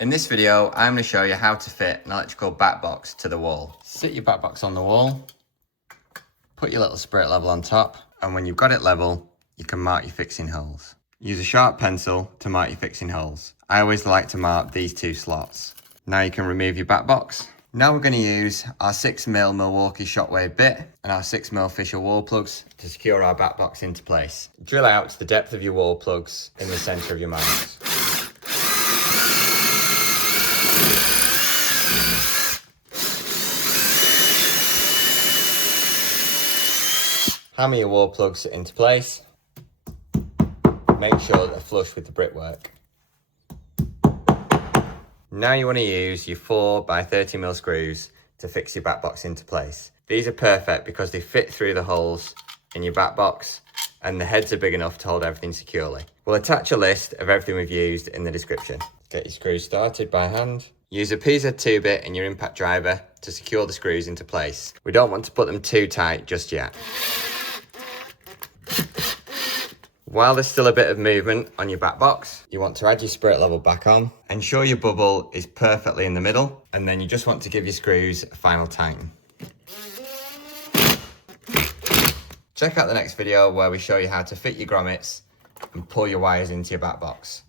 In this video, I'm going to show you how to fit an electrical back box to the wall. Sit your back box on the wall, put your little spirit level on top, and when you've got it level, you can mark your fixing holes. Use a sharp pencil to mark your fixing holes. I always like to mark these two slots. Now you can remove your back box. Now we're going to use our 6mm Milwaukee Shockwave bit and our 6mm Fisher wall plugs to secure our back box into place. Drill out to the depth of your wall plugs in the centre of your mounts. Hammer your wall plugs into place. Make sure they're flush with the brickwork. Now you want to use your 4x30mm screws to fix your back box into place. These are perfect because they fit through the holes in your back box and the heads are big enough to hold everything securely. We'll attach a list of everything we've used in the description. Get your screws started by hand. Use a PZ2 bit and your impact driver to secure the screws into place. We don't want to put them too tight just yet. While there's still a bit of movement on your back box, you want to add your spirit level back on. Ensure your bubble is perfectly in the middle, and then you just want to give your screws a final tighten. Check out the next video where we show you how to fit your grommets and pull your wires into your back box.